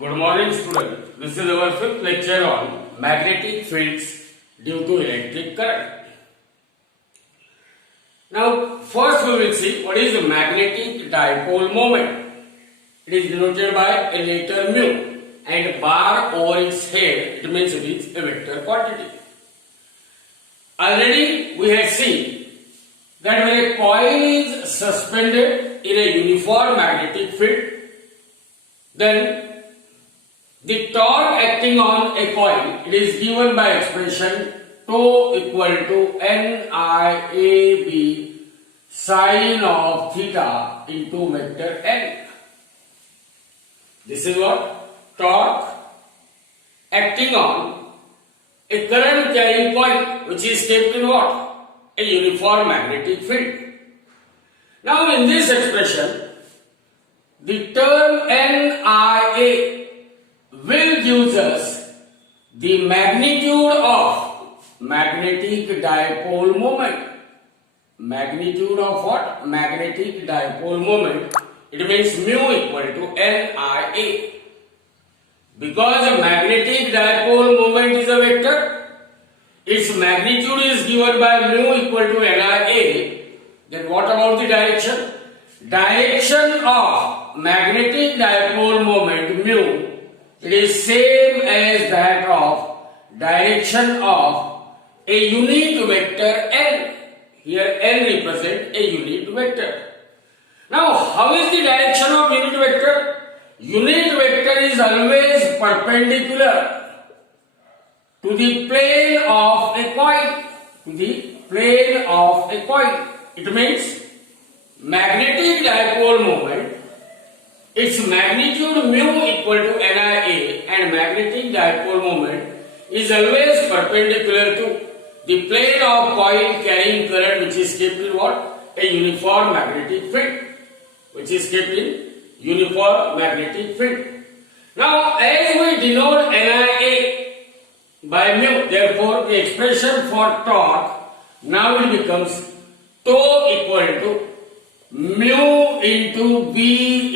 Good morning, students. This is our fifth lecture on magnetic fields due to electric current. Now, first we will see what is the magnetic dipole moment. It is denoted by a letter mu and bar over its head. It means it is a vector quantity. Already we had seen that when a coil is suspended in a uniform magnetic field, then the torque acting on a coil, it is given by expression tau equal to NIAB sine of theta into vector n. This is what? Torque acting on a current carrying coil which is kept in what? A uniform magnetic field. Now in this expression, the term NIA will give us the magnitude of magnetic dipole moment. Magnitude of what? Magnetic dipole moment. It means mu equal to NIA. Because a magnetic dipole moment is a vector, its magnitude is given by mu equal to NIA. Then what about the direction? Direction of magnetic dipole moment mu, it is same as that of direction of a unit vector n. Here n represents a unit vector. Now how is the direction of unit vector? Unit vector is always perpendicular to the plane of a coil. To the plane of a coil. It means magnetic dipole moment, its magnitude mu equal to NIA, and magnetic dipole moment is always perpendicular to the plane of coil carrying current which is kept in what? A uniform magnetic field. Which is kept in uniform magnetic field. Now as we denote NIA by mu, therefore the expression for torque now it becomes tau equal to mu into b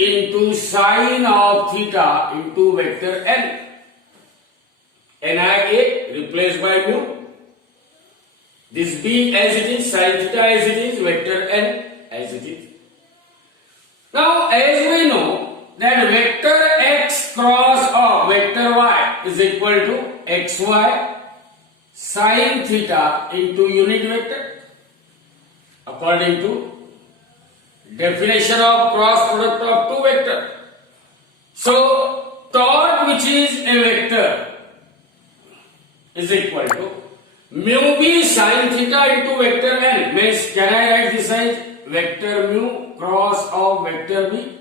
into sine of theta into vector n. NIA replaced by mu. This b as it is, sine theta as it is, vector n as it is. Now as we know that vector x cross of vector y is equal to xy sine theta into unit vector according to definition of cross product of two vectors. So torque which is a vector is equal to mu b sine theta into vector n. Means can I write this as vector mu cross of vector b?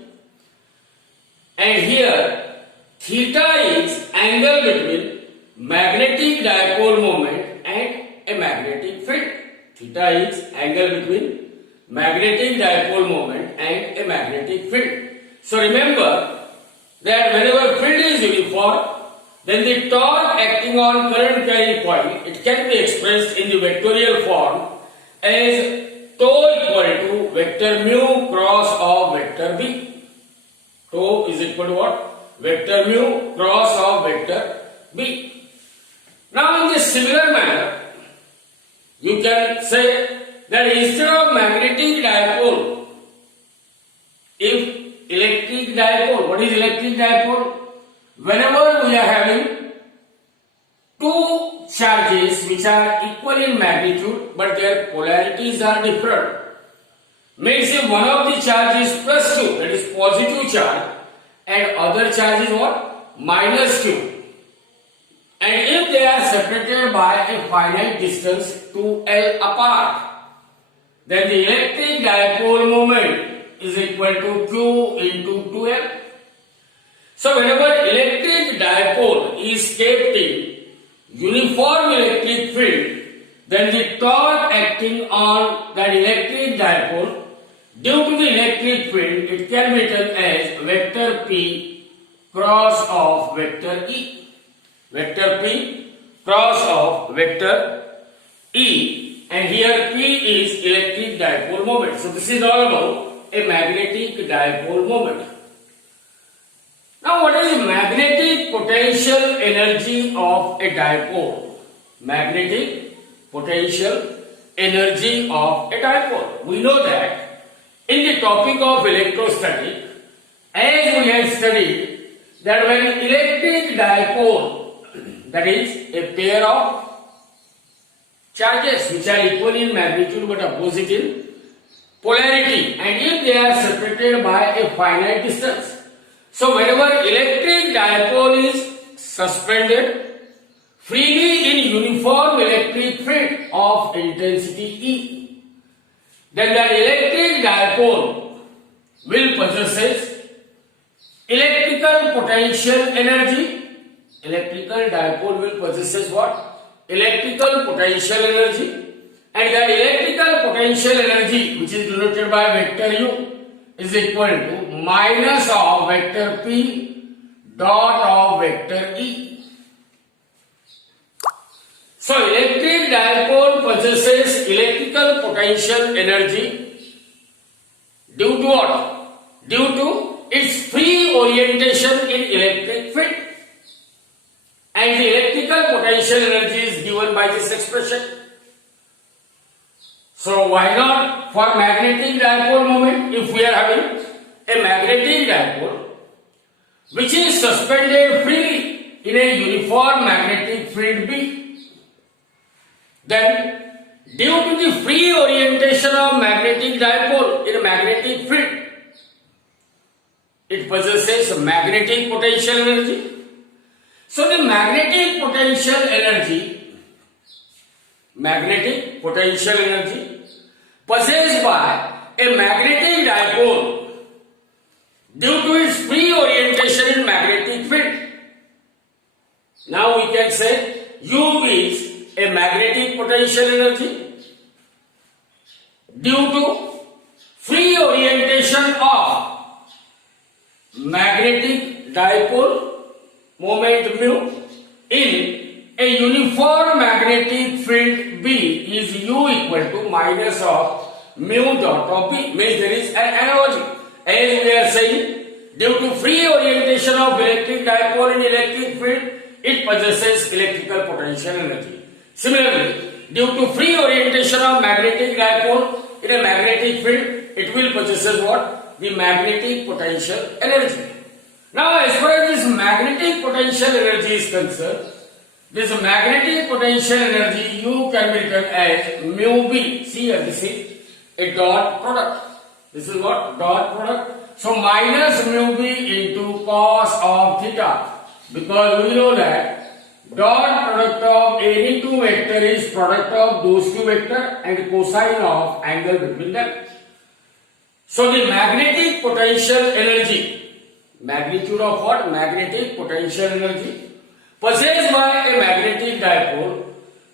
And here theta is angle between magnetic dipole moment and a magnetic field. Theta is angle between magnetic dipole moment and a magnetic field. So remember that whenever field is uniform, then the torque acting on current carrying coil, it can be expressed in the vectorial form as tau equal to vector mu cross of vector b. Tau is equal to what? Vector mu cross of vector b. Now in this similar manner, you can say that instead of magnetic dipole, if electric dipole, what is electric dipole? Whenever we are having two charges which are equal in magnitude but their polarities are different. Means if one of the charge is plus q, that is positive charge, and other charge is what? Minus q. And if they are separated by a finite distance 2l apart, then the electric dipole moment is equal to q into 2l. So whenever electric dipole is kept in uniform electric field, then the torque acting on that electric dipole due to the electric field, it can be written as vector p cross of vector e. Vector p cross of vector e, and here p is electric dipole moment. So this is all about a magnetic dipole moment. Now, what is magnetic potential energy of a dipole? Magnetic potential energy of a dipole. We know that in the topic of electrostatic, as we have studied that when electric dipole, that is a pair of charges which are equal in magnitude but opposite in polarity, and if they are separated by a finite distance. So whenever electric dipole is suspended freely in uniform electric field of intensity E, then that electric dipole will possess electrical potential energy. Electrical dipole will possess what? Electrical potential energy, and that electrical potential energy, which is denoted by vector U, is equal to minus of vector P dot of vector E. So electric dipole possesses electrical potential energy due to what? Due to its free orientation in electric field. And the electrical potential energy is given by this expression. So why not for magnetic dipole moment, if we are having a magnetic dipole which is suspended freely in a uniform magnetic field B, then due to the free orientation of magnetic dipole in a magnetic field, it possesses magnetic potential energy. So the magnetic potential energy possessed by a magnetic dipole due to its free orientation in magnetic field. Now we can say U is a magnetic potential energy due to free orientation of magnetic dipole moment mu in a uniform magnetic field B is U equal to minus of mu dot of B. Means there is an analogy. As we are saying, due to free orientation of electric dipole in electric field, it possesses electrical potential energy. Similarly, due to free orientation of magnetic dipole in a magnetic field, it will possess what? The magnetic potential energy. Now, as far as this magnetic potential energy is concerned, this magnetic potential energy U can be written as mu B. See here, this is a dot product. This is what? Dot product. So, minus mu B into cos of theta. Because we know that dot product of any two vector is product of those two vector and cosine of angle between them. So, the magnetic potential energy, magnitude of what? Magnetic potential energy possessed by a magnetic dipole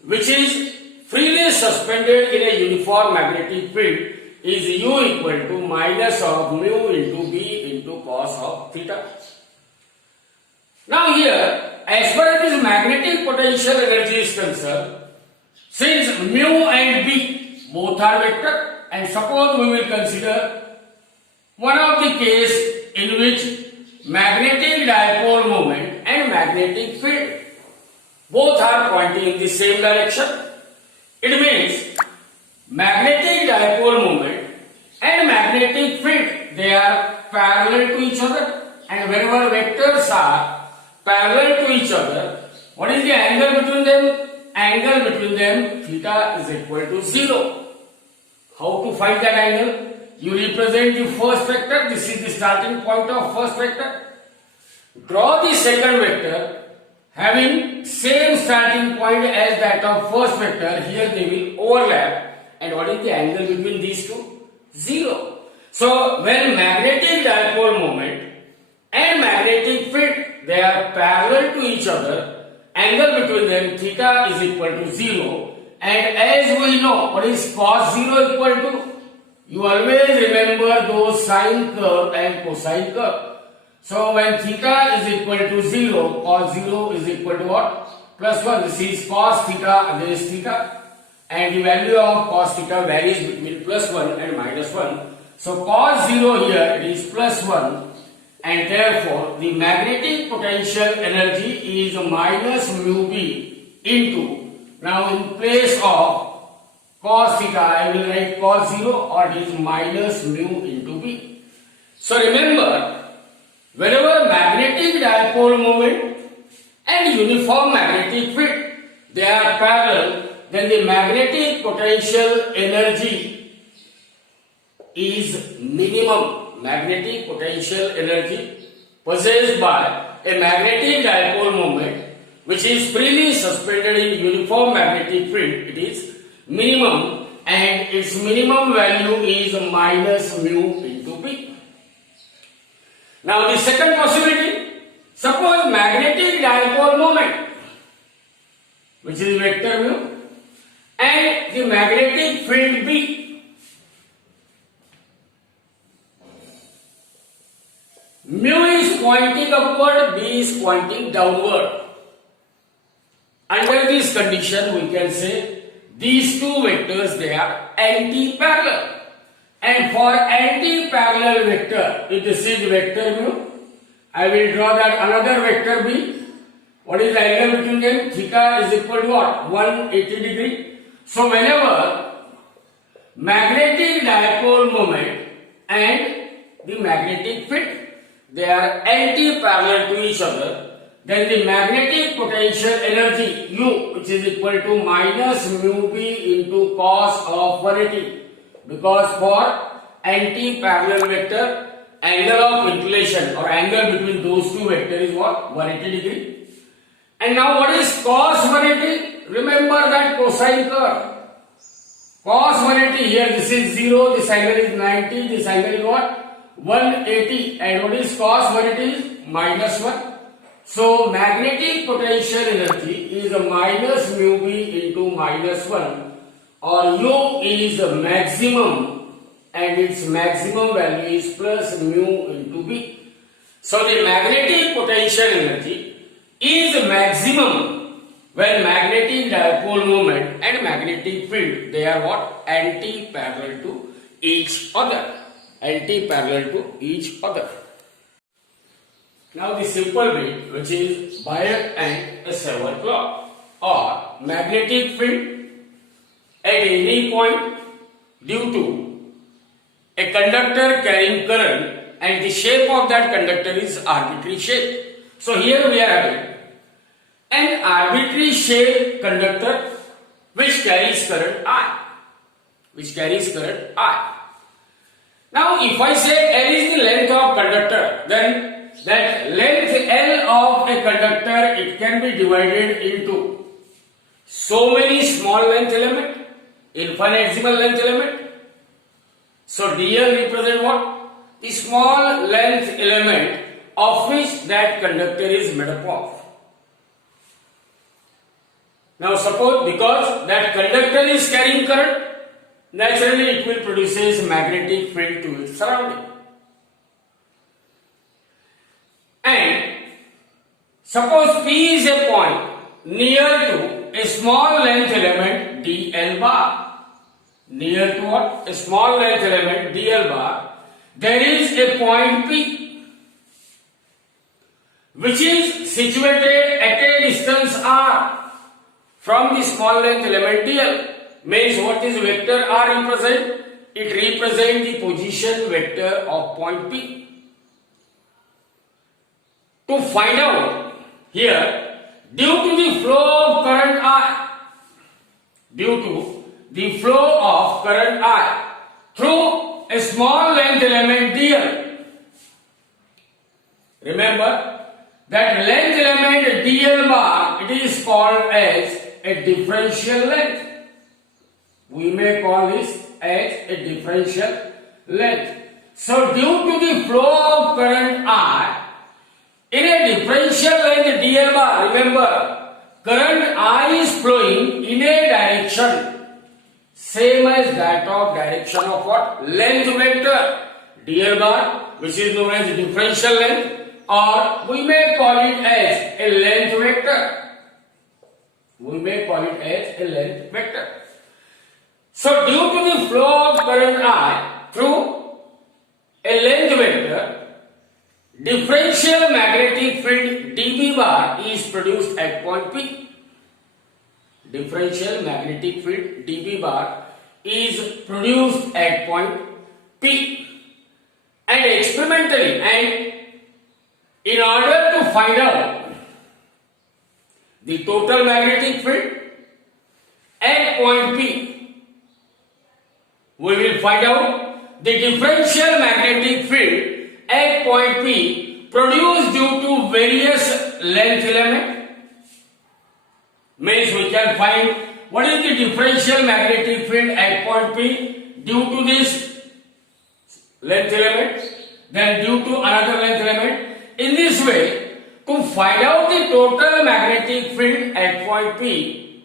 which is freely suspended in a uniform magnetic field is U equal to minus of mu into B into cos of theta. Now here, as far as this magnetic potential energy is concerned, since mu and B both are vector, and suppose we will consider one of the case in which magnetic dipole moment and magnetic field both are pointing in the same direction. It means magnetic dipole moment and magnetic field, they are parallel to each other, and whenever vectors are parallel to each other, what is the angle between them? Angle between them, theta is equal to 0. How to find that angle? You represent the first vector. This is the starting point of first vector. Draw the second vector having same starting point as that of first vector. Here they will overlap. And what is the angle between these two? 0. So when magnetic dipole moment and magnetic field, they are parallel to each other, angle between them theta is equal to 0. And as we know, what is cos 0 equal to? You always remember those sine curve and cosine curve. So when theta is equal to 0, cos 0 is equal to what? Plus 1. This is cos theta against theta. And the value of cos theta varies between plus 1 and minus 1. So cos 0 here it is plus 1. and therefore the magnetic potential energy is minus mu b into, now in place of cos theta I will write cos 0, or it is minus mu into b. So remember, whenever magnetic dipole moment and uniform magnetic field they are parallel, then the magnetic potential energy is minimum. Magnetic potential energy possessed by a magnetic dipole moment which is freely suspended in uniform magnetic field, it is minimum, and its minimum value is minus mu into b. Now the second possibility, suppose magnetic dipole moment which is vector mu and the magnetic field B. Mu is pointing upward, B is pointing downward. Under this condition we can say these two vectors they are anti-parallel. And for anti-parallel vector, if this is vector mu, I will draw that another vector B. What is the angle between them? Theta is equal to what? 180 degree. So whenever magnetic dipole moment and the magnetic field they are anti-parallel to each other, then the magnetic potential energy U, which is equal to minus mu b into cos of 180, because for anti-parallel vector angle of inclination or angle between those two vectors is what? 180 degree. And now what is cos 180? Remember that cosine curve. Cos 180, here this is 0, this angle is 90, this angle is what? 180. And what is cos 180 is minus 1. So magnetic potential energy is a minus mu b into minus 1, or U is a maximum and its maximum value is plus mu into b. So the magnetic potential energy is maximum when magnetic dipole moment and magnetic field they are what? Anti-parallel to each other. Anti-parallel to each other. Now the simple bit, which is Bayer and a Savart law, or magnetic field at any point due to a conductor carrying current, and the shape of that conductor is arbitrary shape. So here we are having an arbitrary shaped conductor which carries current I. Now if I say L is the length of conductor, then that length L of a conductor, it can be divided into so many small length element, infinitesimal length element. So dl represent what? The small length element of which that conductor is made up of. Now suppose because that conductor is carrying current, naturally it will produce magnetic field to its surrounding. And suppose P is a point near to a small length element dl bar. Near to what? A small length element dl bar, there is a point P which is situated at a distance r from the small length element dl. Means what is vector r represent? It represents the position vector of point P. To find out here, due to the flow of current I, through a small length element dl. Remember that length element dl bar, it is called as a differential length. We may call this as a differential length. So due to the flow of current I in a differential length dl bar, remember current I is flowing in a direction same as that of direction of what? Length vector dl bar, which is known as differential length, or we may call it as a length vector. So due to the flow of current I through a length vector, differential magnetic field dB bar is produced at point P. Differential magnetic field dB bar is produced at point P. And experimentally, and in order to find out the total magnetic field at point P, we will find out the differential magnetic field at point P produced due to various length element. Means we can find what is the differential magnetic field at point P due to this length element, then due to another length element. In this way, to find out the total magnetic field at point P,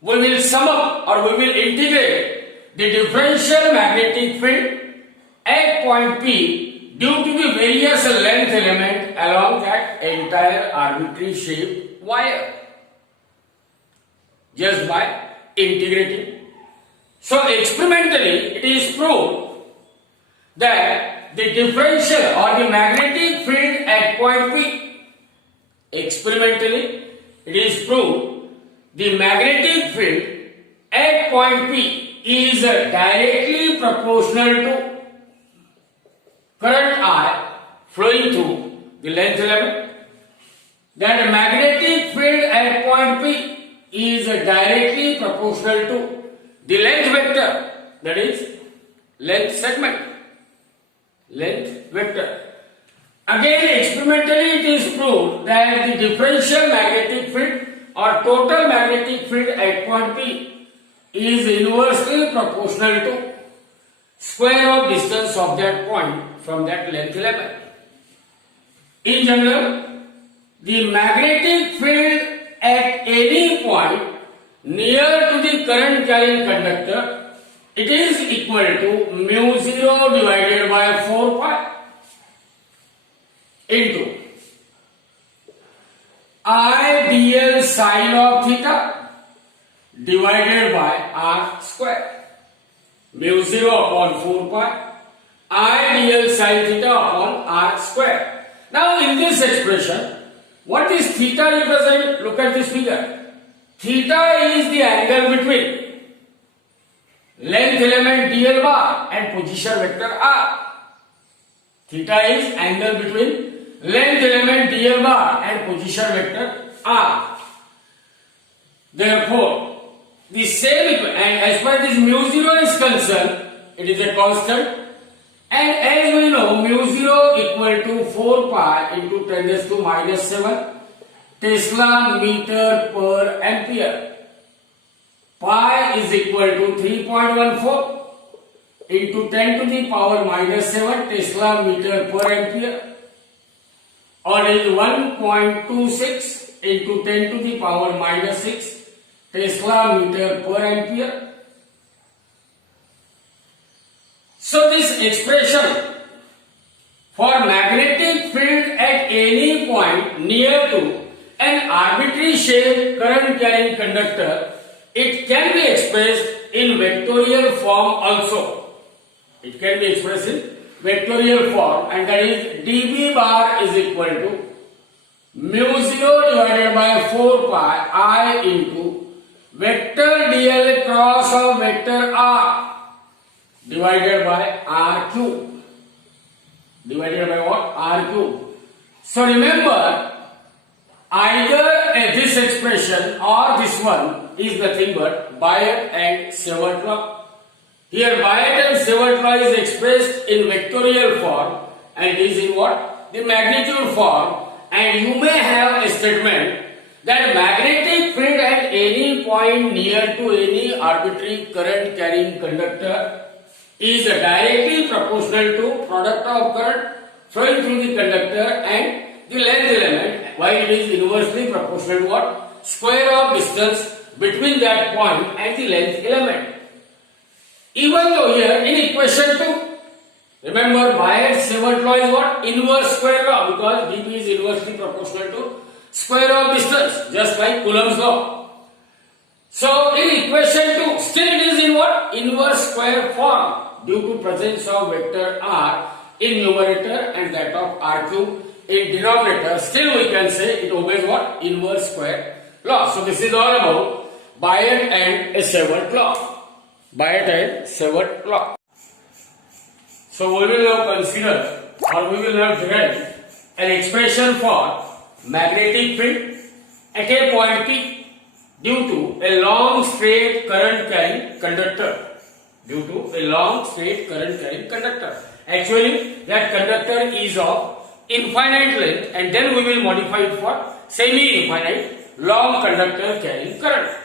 we will sum up or we will integrate the differential magnetic field at point P due to the various length element along that entire arbitrary shaped wire, just by integrating. So experimentally it is proved that the differential or the magnetic field at point P, experimentally it is proved the magnetic field at point P is directly proportional to current I flowing through the length element. That magnetic field at point P is directly proportional to the length vector, that is length segment, length vector. Again experimentally it is proved that the differential magnetic field or total magnetic field at point P is inversely proportional to square of distance of that point from that length element. In general, the magnetic field at any point near to the current carrying conductor, it is equal to mu 0 divided by 4 pi into I dl sine of theta divided by r square. Mu 0 upon 4 pi I dl sine theta upon r square. Now in this expression, what is theta represent? Look at this figure. Theta is the angle between length element dl bar and position vector r. Theta is angle between length element dl bar and position vector r. Therefore, the same, and as far as this mu 0 is concerned, it is a constant, and as we know, mu 0 equal to 4 pi into 10 raised to minus 7 Tesla meter per ampere. Pi is equal to 3.14 into 10 to the power minus 7 Tesla meter per ampere, or is 1.26 into 10 to the power minus 6 Tesla meter per ampere. So this expression for magnetic field at any point near to an arbitrary shaped current carrying conductor, it can be expressed in vectorial form also. It can be expressed in vectorial form, and that is dB bar is equal to mu 0 divided by 4 pi I into vector dl cross of vector r divided by r cube. Divided by what? R cube. So remember, either this expression or this one is nothing but Biot and Savart law. Here Biot and Savart law is expressed in vectorial form and is in what? The magnitude form, and you may have a statement that magnetic field at any point near to any arbitrary current carrying conductor is directly proportional to product of current flowing through the conductor and the length element, while it is inversely proportional to what? Square of distance between that point and the length element. Even though here in equation 2, remember Biot-Savart law is what? Inverse square law, because dB is inversely proportional to square of distance, just like Coulomb's law. So in equation 2, still it is in what? Inverse square form due to presence of vector r in numerator and that of R cube in denominator, still we can say it obeys what? Inverse square law. So this is all about Biot and Seward law. Biot and Seward law. So we will now consider, or we will now derive an expression for magnetic field at a point P due to a long straight current carrying conductor. Due to a long straight current carrying conductor. Actually, that conductor is of infinite length, and then we will modify it for semi-infinite long conductor carrying current.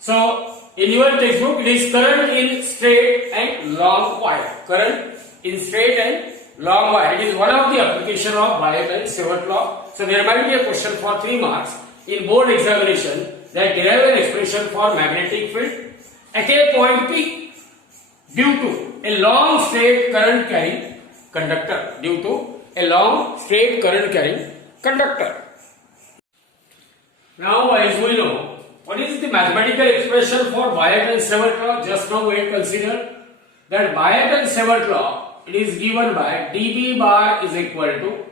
So, in your textbook, it is current in straight and long wire. Current in straight and long wire. It is one of the application of Biot and Seward law. So, there might be a question for 3 marks in board examination that derive an expression for magnetic field at a point P due to a long straight current carrying conductor. Due to a long straight current carrying conductor. Now, as we know, what is the mathematical expression for Biot and Seward law? Just now we have considered that Biot and Seward law, it is given by dB bar is equal to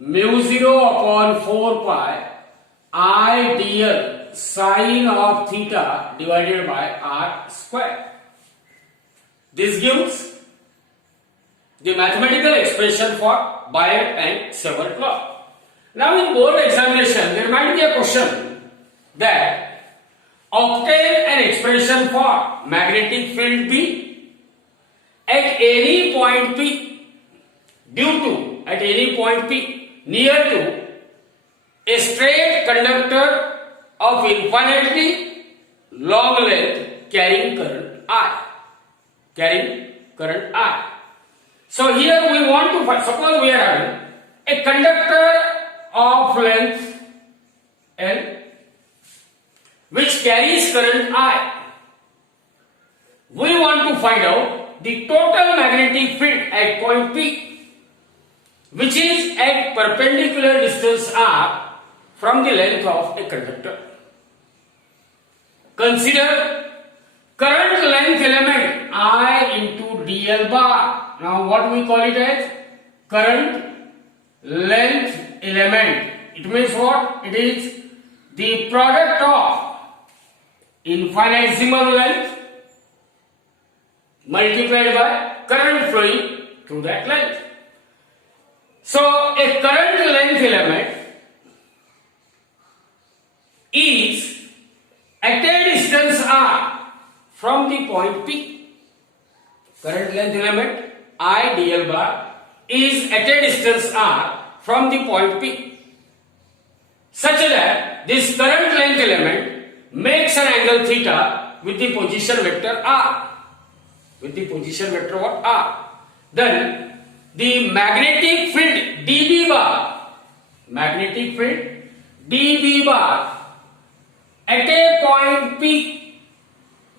mu 0 upon 4 pi I dl sine of theta divided by r square. This gives the mathematical expression for Biot and Seward law. Now in board examination, there might be a question that obtain an expression for magnetic field B at any point P due to, at any point P near to a straight conductor of infinitely long length carrying current I. Carrying current I. So here we want to find, suppose we are having a conductor of length L which carries current I. We want to find out the total magnetic field at point P, which is at perpendicular distance r from the length of a conductor. Consider current length element I into dl bar. Now what we call it as? Current length element. It means what? It is the product of infinitesimal length multiplied by current flowing through that length. So a current length element is at a distance r from the point P. Current length element I dl bar is at a distance r from the point P, such that this current length element makes an angle theta with the position vector r. With the position vector what? R. Then the magnetic field dB bar, magnetic field dB bar at a point P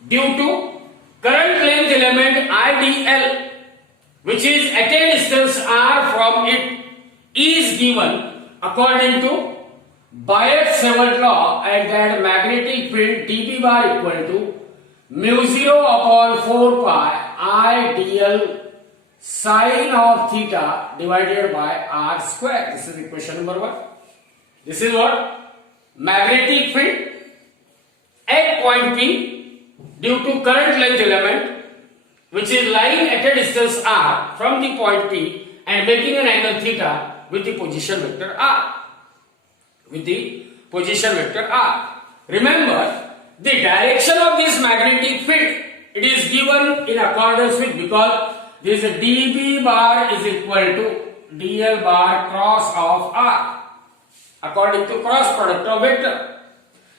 due to current length element IDL, which is at a distance r from it, is given according to Biot-Seward law, and that magnetic field dB bar equal to mu 0 upon 4 pi I dl sine of theta divided by r square. This is equation number 1. This is what? Magnetic field at point P due to current length element which is lying at a distance r from the point P and making an angle theta with the position vector r. With the position vector r. Remember, the direction of this magnetic field, it is given in accordance with, because this dB bar is equal to dl bar cross of r according to cross product of vector.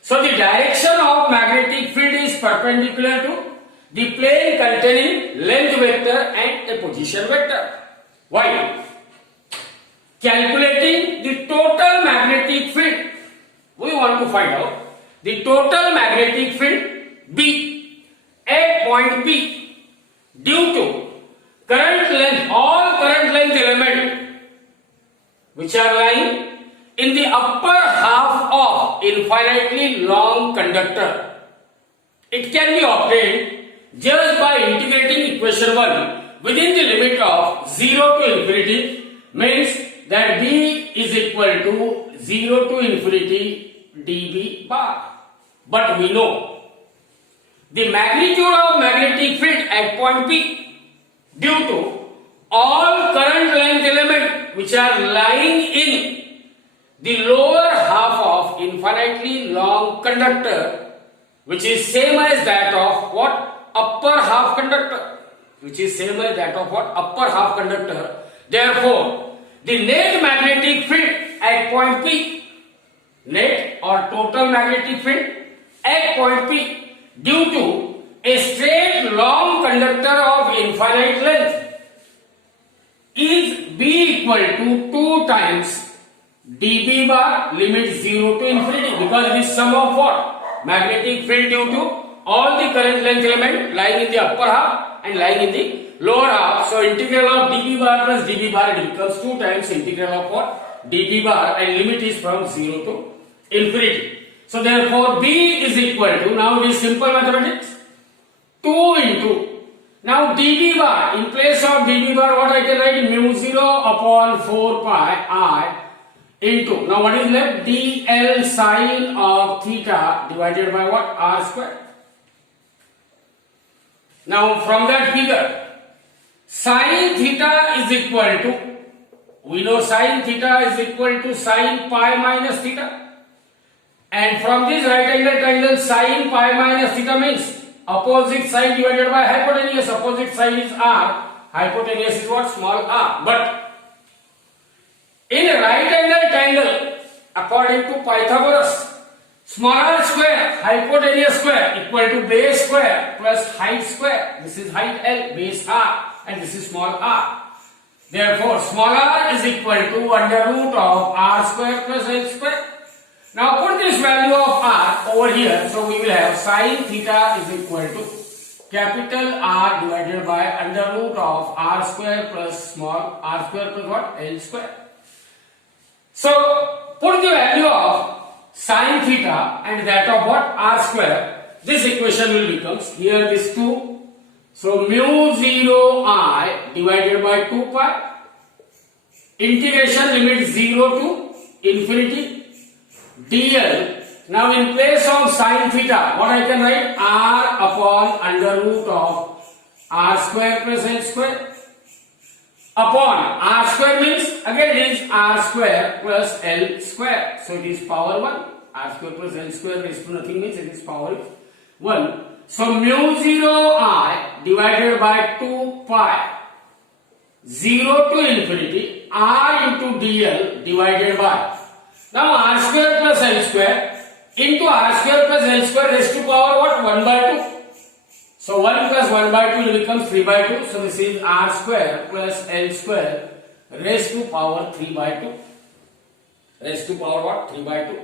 So the direction of magnetic field is perpendicular to the plane containing length vector and a position vector. Why? Calculating the total magnetic field, we want to find out the total magnetic field B at point P due to current length, all current length element which are lying in the upper half of infinitely long conductor. It can be obtained just by integrating equation 1 within the limit of 0 to infinity means that B is equal to 0 to infinity dB bar. But we know the magnitude of magnetic field at point P due to all current length elements which are lying in the lower half of infinitely long conductor, which is same as that of what? Upper half conductor. Which is same as that of what? Upper half conductor. Therefore, the net magnetic field at point P, net or total magnetic field at point P due to a straight long conductor of infinite length is B equal to 2 times dB bar limit 0 to infinity, because it is sum of what? Magnetic field due to all the current length element lying in the upper half and lying in the lower half. So integral of dB bar plus dB bar, it becomes 2 times integral of what? dB bar, and limit is from 0 to infinity. So therefore B is equal to, now it is simple mathematics, 2 into, now dB bar, in place of dB bar what I can write? Mu 0 upon 4 pi I into, now what is left? dl sine of theta divided by what? R square. Now from that figure, sine theta is equal to, we know sine theta is equal to sine pi minus theta, and from this right angle triangle sine pi minus theta means opposite side divided by hypotenuse. Opposite side is r, hypotenuse is what? Small r. But in a right angle triangle, according to Pythagoras, small r square, hypotenuse square equal to base square plus height square. This is height L, base r, and this is small r. Therefore, small r is equal to under root of r square plus L square. Now put this value of r over here. So we will have sine theta is equal to capital R divided by under root of r square plus small r square plus what? L square. So put the value of sine theta and that of what? R square. This equation will becomes, here this 2. So mu 0 I divided by 2 pi, integration limit 0 to infinity dl. Now in place of sine theta, what I can write? R upon under root of r square plus L square upon r square means again it is r square plus L square. So it is power 1. R square plus L square raised to nothing means it is power 1. So mu 0 I divided by 2 pi 0 to infinity r into dl divided by, now r square plus L square into r square plus L square raised to power what? 1 by 2. So 1 plus 1 by 2 will become 3 by 2. So this is r square plus L square raised to power 3 by 2. Raised to power what? 3 by 2.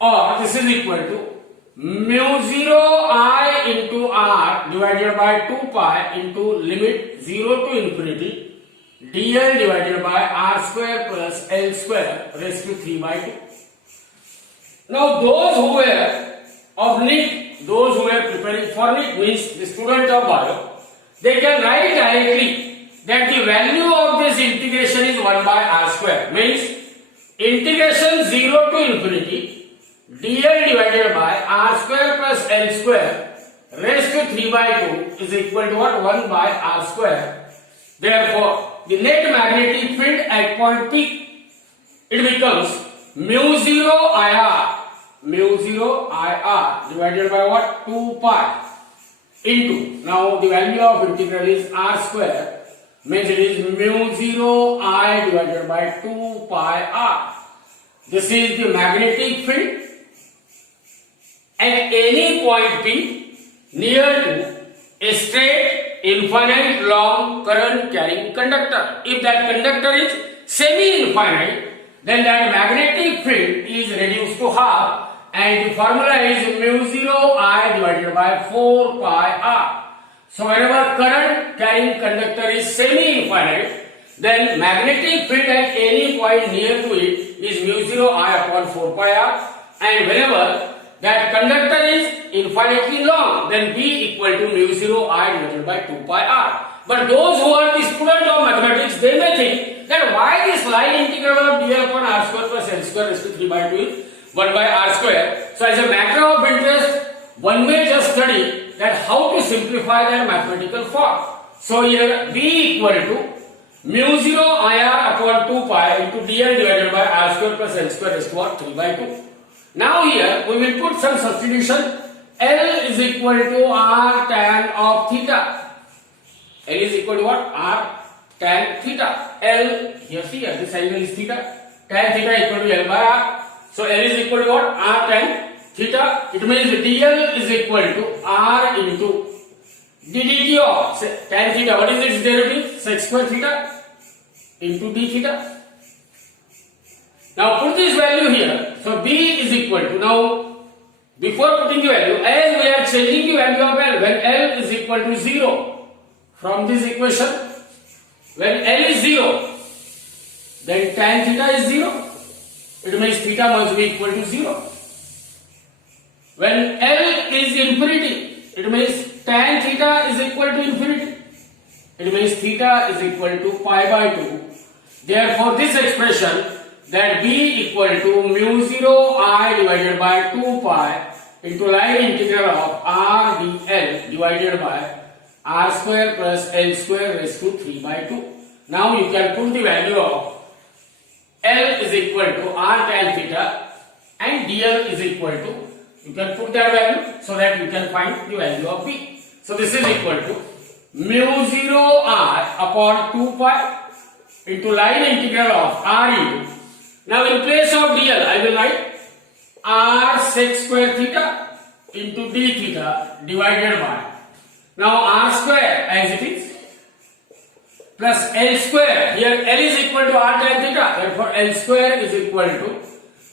Or this is equal to mu 0 I into r divided by 2 pi into limit 0 to infinity dl divided by r square plus L square raised to 3 by 2. Now those who were of NEET, those who were preparing for NEET means the student of bio, they can write directly that the value of this integration is 1 by r square, means integration 0 to infinity dl divided by r square plus L square raised to 3 by 2 is equal to what? 1 by r square. Therefore, the net magnetic field at point P, it becomes mu 0 IR divided by what? 2 pi into, now the value of integral is r square, means it is mu 0 I divided by 2 pi r. This is the magnetic field at any point P near to a straight infinite long current carrying conductor. If that conductor is semi-infinite, then that magnetic field is reduced to half and the formula is mu 0 I divided by 4 pi r. So whenever current carrying conductor is semi-infinite, then magnetic field at any point near to it is mu 0 I upon 4 pi r, and whenever that conductor is infinitely long, then B equal to mu 0 I divided by 2 pi r. But those who are the student of mathematics, they may think that why this line integral of dl upon r square plus l square raised to 3 by 2 is 1 by r square. So as a matter of interest, one may just study that how to simplify their mathematical form. So here b equal to mu 0 ir upon 2 pi into dl divided by r square plus l square raised to 3 by 2. Now here we will put some substitution. L is equal to r tan of theta. L is equal to what? R tan theta. L here see here this angle is theta. Tan theta equal to L by r. So L is equal to what? R tan theta. It means dl is equal to r into dt of tan theta. What is its derivative? Sec square theta into d theta. Now put this value here. So b is equal to, now before putting the value, as we are changing the value of L, when L is equal to 0, from this equation, when L is 0, then tan theta is 0. It means theta must be equal to 0. When L is infinity, it means tan theta is equal to infinity. It means theta is equal to pi by 2. Therefore, this expression that b equal to mu 0 I divided by 2 pi into line integral of r dl divided by r square plus l square raised to 3 by 2. Now you can put the value of L is equal to r tan theta and dl is equal to, you can put that value so that you can find the value of b. So this is equal to mu 0 I upon 2 pi into line integral of r into, now in place of dl I will write r sec square theta into d theta divided by, now r square as it is plus l square, here l is equal to r tan theta, therefore l square is equal to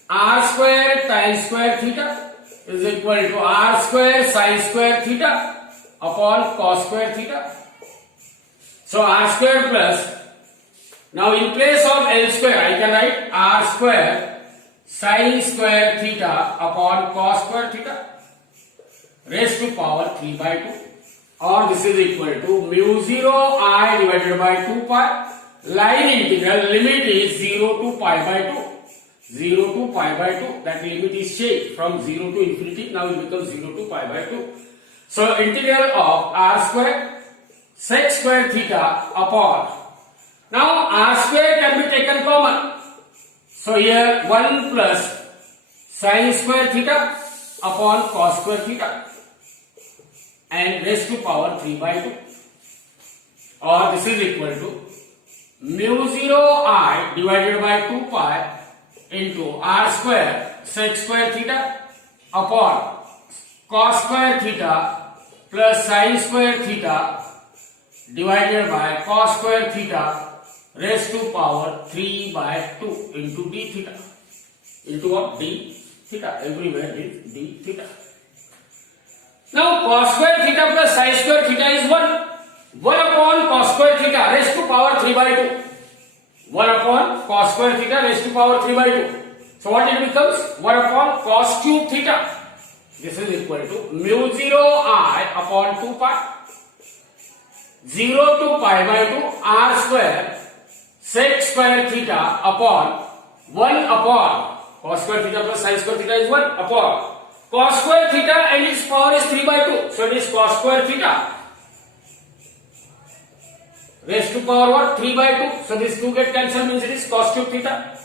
r square tan square theta is equal to r square sin square theta upon cos square theta. So r square plus, now in place of L square I can write r square sin square theta upon cos square theta raised to power 3 by 2, or this is equal to mu 0 I divided by 2 pi, line integral limit is 0 to pi by 2, 0 to pi by 2, that limit is changed from 0 to infinity, now it becomes 0 to pi by 2. So integral of r square sec square theta upon, now r square can be taken common. So here 1 plus sin square theta upon cos square theta and raised to power 3 by 2. Or this is equal to mu 0 I divided by 2 pi into r square sec square theta upon cos square theta plus sin square theta divided by cos square theta raised to power 3 by 2 into d theta, into what? D theta, everywhere is d theta. Now cos square theta plus sin square theta is 1 upon cos square theta raised to power 3 by 2, 1 upon cos square theta raised to power 3 by 2. So what it becomes? 1 upon cos cube theta. This is equal to mu 0 I upon 2 pi, 0 to pi by 2 r square sec square theta upon 1 upon cos square theta plus sin square theta is 1 upon cos square theta and its power is 3 by 2. So it is cos square theta raised to power what? 3 by 2. So this 2 get cancelled, means it is cos cube theta,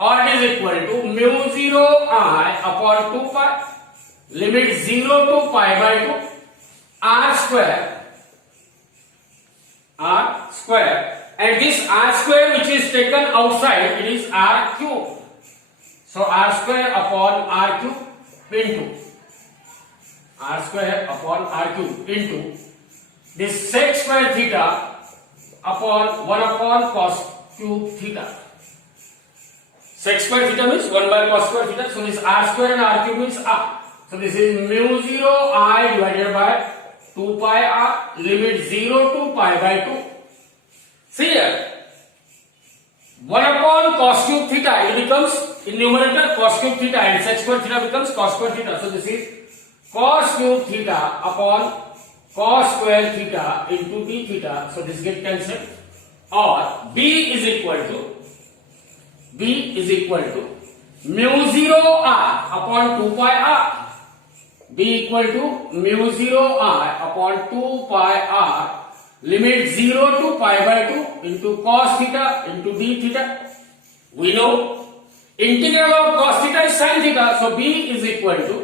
or it is equal to mu 0 I upon 2 pi, limit 0 to pi by 2 r square, and this r square which is taken outside, it is r cube. So r square upon r cube into r square upon r cube into this sec square theta upon 1 upon cos cube theta. Sec square theta means 1 by cos square theta. So this r square and r cube means r. So this is mu 0 I divided by 2 pi r, limit 0 to pi by 2. See here, 1 upon cos cube theta, it becomes in numerator cos cube theta, and sec square theta becomes cos square theta. So this is cos cube theta upon cos square theta into d theta, so this get cancelled, or B is equal to mu 0 r upon 2 pi r. B equal to mu 0 r upon 2 pi r, limit 0 to pi by 2 into cos theta into d theta. We know integral of cos theta is sin theta, so B is equal to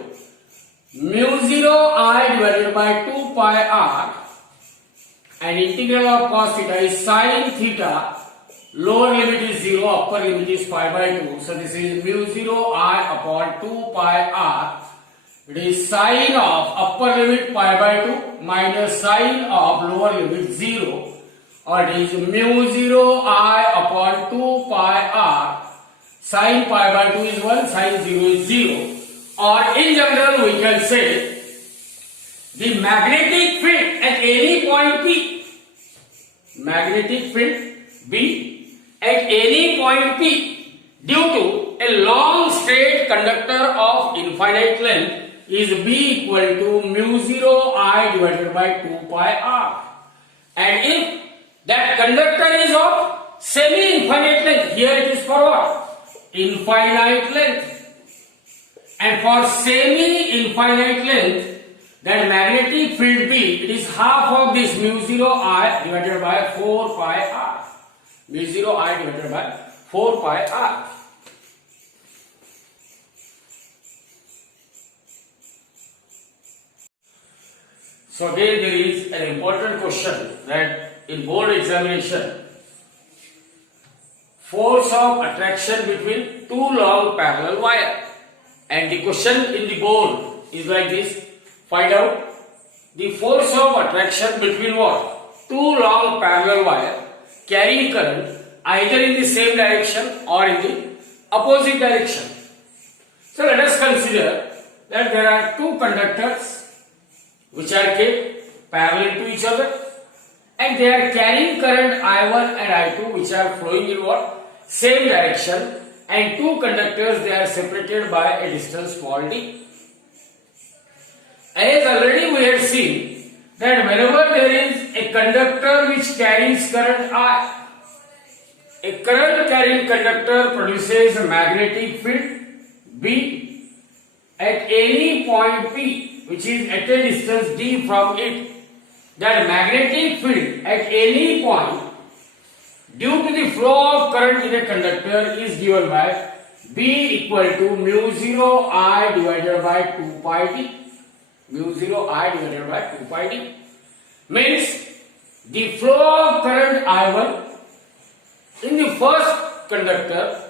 mu 0 I divided by 2 pi r, and integral of cos theta is sin theta. Lower limit is 0, upper limit is pi by 2. So this is mu 0 I upon 2 pi r. It is sine of upper limit pi by 2 minus sine of lower limit 0, or it is mu 0 I upon 2 pi r. Sine pi by 2 is 1, sine 0 is 0. Or in general we can say the magnetic field at any point P, magnetic field B at any point P due to a long straight conductor of infinite length is B equal to mu 0 I divided by 2 pi r. And if that conductor is of semi-infinite length, here it is for what? Infinite length. And for semi-infinite length, that magnetic field B, it is half of this mu 0 I divided by 4 pi r. Mu 0 I divided by 4 pi r. So again there is an important question that in board examination, force of attraction between two long parallel wire, and the question in the board is like this: find out the force of attraction between what? Two long parallel wire carrying current either in the same direction or in the opposite direction. So let us consider that there are two conductors which are kept parallel to each other, and they are carrying current I1 and I2 which are flowing in what? Same direction, and two conductors, they are separated by a distance small d. As already we have seen that whenever there is a conductor which carries current I, a current carrying conductor produces a magnetic field B at any point P which is at a distance d from it. That magnetic field at any point due to the flow of current in a conductor is given by B equal to mu 0 I divided by 2 pi d. Mu 0 I divided by 2 pi d means the flow of current I1 in the first conductor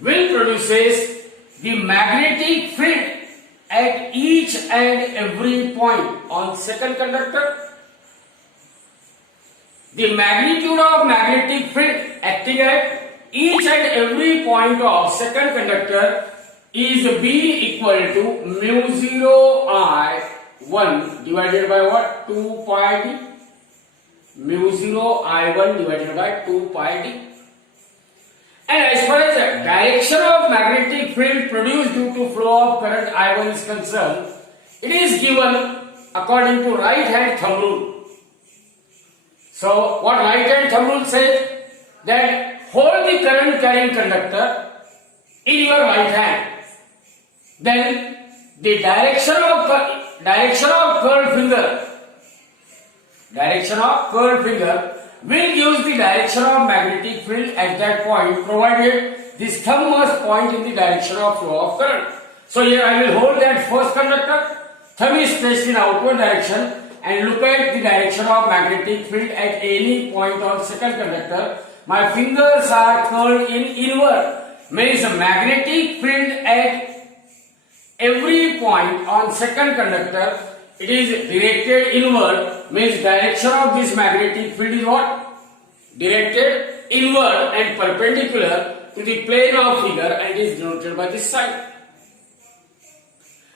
will produces the magnetic field at each and every point on second conductor. The magnitude of magnetic field acting at each and every point of second conductor is B equal to mu 0 I1 divided by what? 2 pi d. Mu 0 I1 divided by 2 pi d. And as far as the direction of magnetic field produced due to flow of current I1 is concerned, it is given according to right hand thumb rule. So what right hand thumb rule says? That hold the current carrying conductor in your right hand. Then the direction of curved finger will use the direction of magnetic field at that point, provided this thumb must point in the direction of flow of current. So here I will hold that first conductor, thumb is placed in outward direction, and look at the direction of magnetic field at any point on second conductor. My fingers are curled in inward, means magnetic field at every point on second conductor, it is directed inward, means direction of this magnetic field is what? Directed inward and perpendicular to the plane of figure, and is denoted by this sign.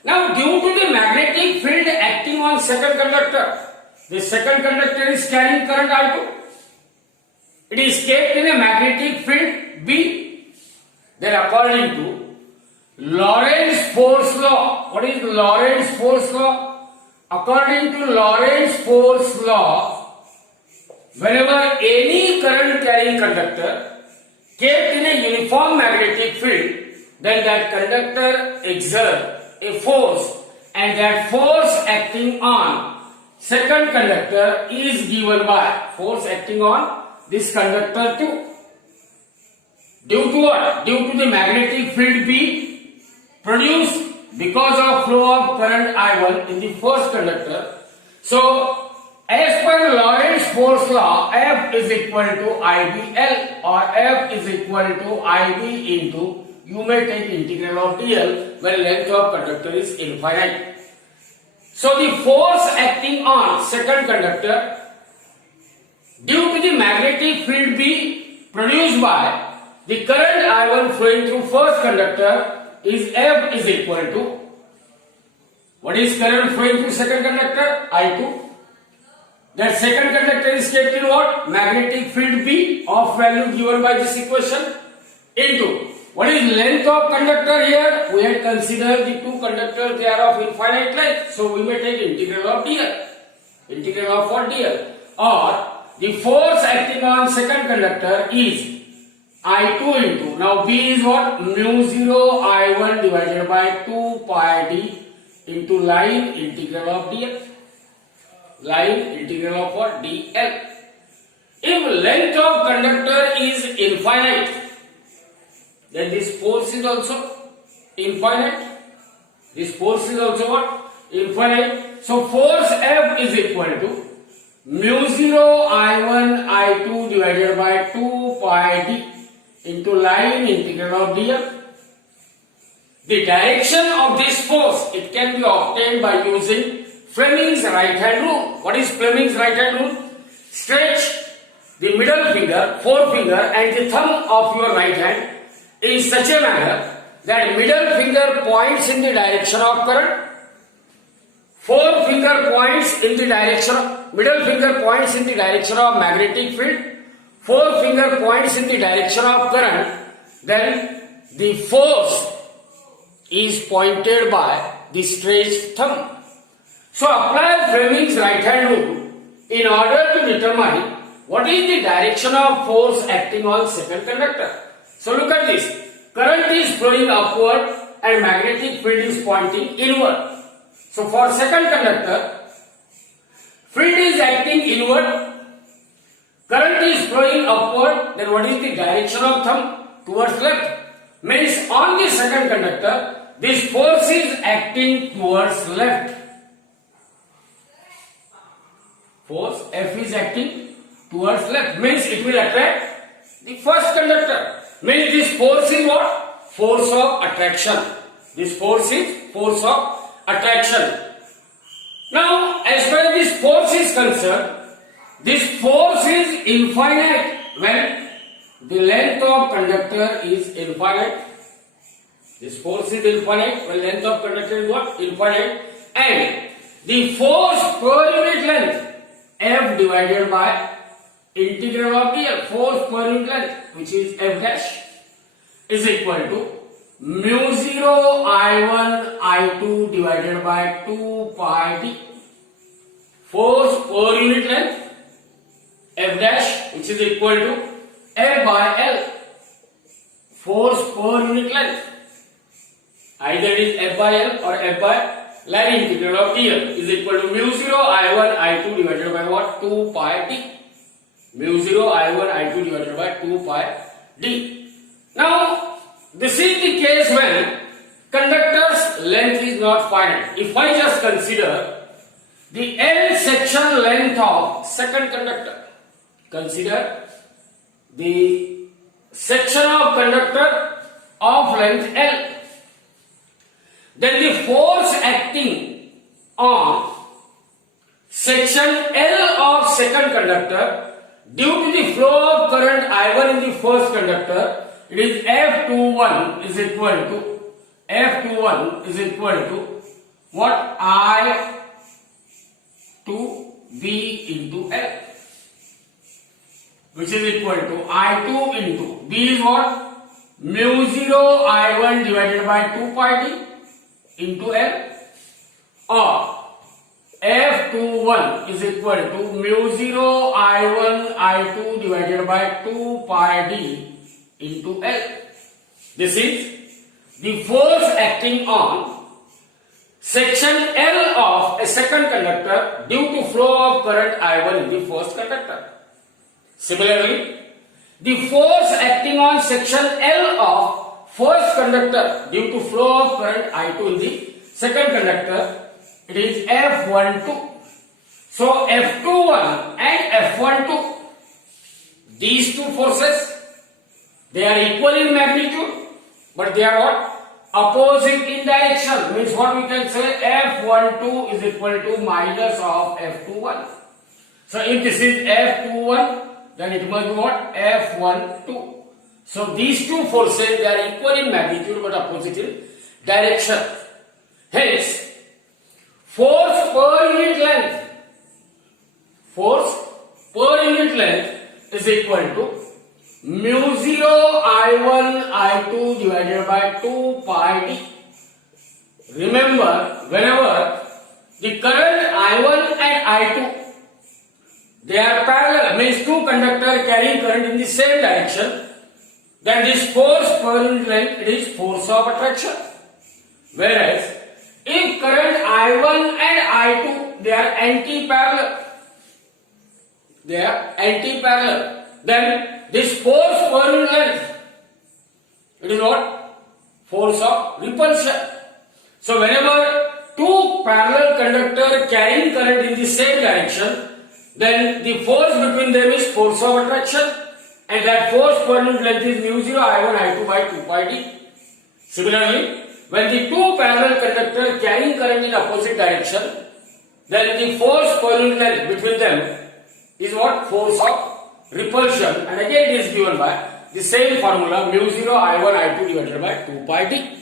Now due to the magnetic field acting on second conductor, the second conductor is carrying current I2. It is kept in a magnetic field B. Then according to Lorentz force law, what is Lorentz force law? according to Lorentz force law, whenever any current carrying conductor kept in a uniform magnetic field, then that conductor exerts a force, and that force acting on second conductor is given by force acting on this conductor too. Due to what? Due to the magnetic field B produced because of flow of current I1 in the first conductor. So, as per Lorentz force law, F is equal to IBL, or F is equal to IB into, you may take integral of dl when length of conductor is infinite. So, the force acting on second conductor due to the magnetic field B produced by the current I1 flowing through first conductor is F is equal to, what is current flowing through second conductor? I2. That second conductor is kept in what? Magnetic field B of value given by this equation into, what is length of conductor here? We had considered the two conductors, they are of infinite length. So we may take integral of dl. Integral of what dl? Or the force acting on second conductor is I2 into, now B is what? Mu 0 I1 divided by 2 pi d into line integral of dl. Line integral of what? dl. If length of conductor is infinite, then this force is also infinite. This force is also what? Infinite. So force F is equal to mu 0 I1 I2 divided by 2 pi d into line integral of dl. The direction of this force, it can be obtained by using Fleming's right hand rule. What is Fleming's right hand rule? Stretch the middle finger, forefinger and the thumb of your right hand in such a manner that middle finger points in the direction of current, forefinger points in the direction of, middle finger points in the direction of magnetic field, forefinger points in the direction of current, then the force is pointed by the stretched thumb. So apply Fleming's right hand rule in order to determine what is the direction of force acting on second conductor. So look at this. Current is flowing upward and magnetic field is pointing inward. So for second conductor, field is acting inward, current is flowing upward, then what is the direction of thumb? Towards left. Means on the second conductor, this force is acting towards left. Force F is acting towards left. Means it will attract the first conductor. Means this force is what? Force of attraction. This force is force of attraction. Now, as far as this force is concerned, this force is infinite when the length of conductor is infinite. This force is infinite when length of conductor is what? Infinite. And the force per unit length F divided by integral of dl, force per unit length, which is F dash, is equal to mu 0 I1 I2 divided by 2 pi d. Force per unit length F dash, which is equal to F by L. Force per unit length, either it is F by L or F by line integral of dl is equal to mu 0 I1 I2 divided by what? 2 pi d. Mu 0 I1 I2 divided by 2 pi d. Now, this is the case when conductor's length is not finite. If I just consider the L section length of second conductor, consider the section of conductor of length L, then the force acting on section L of second conductor due to the flow of current I1 in the first conductor, it is F21 is equal to what? I to B into L, which is equal to I2 into B is what? Mu 0 I1 divided by 2 pi d into L, or F21 is equal to mu 0 I1 I2 divided by 2 pi d into L. This is the force acting on section L of a second conductor due to flow of current I1 in the first conductor. Similarly, the force acting on section L of first conductor due to flow of current I2 in the second conductor, it is F12. So F21 and F12, these two forces, they are equal in magnitude, but they are what? Opposite in direction. Means what we can say, F12 is equal to minus of F21. So if this is F21, then it must be what? F12. So these two forces, they are equal in magnitude but opposite in direction. Hence, force per unit length is equal to mu 0 I1 I2 divided by 2 pi d. Remember, whenever the current I1 and I2, they are parallel, means two conductors carrying current in the same direction, then this force per unit length, it is force of attraction. Whereas, if current I1 and I2, they are anti-parallel, then this force per unit length, it is what? Force of repulsion. So whenever two parallel conductors carrying current in the same direction, then the force between them is force of attraction, and that force per unit length is mu 0 I1 I2 by 2 pi d. Similarly, when the two parallel conductors carrying current in opposite direction, then the force per unit length between them is what? Force of repulsion, and again it is given by the same formula, mu 0 I1 I2 divided by 2 pi d.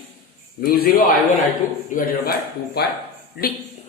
Mu 0 I1 I2 divided by 2 pi d.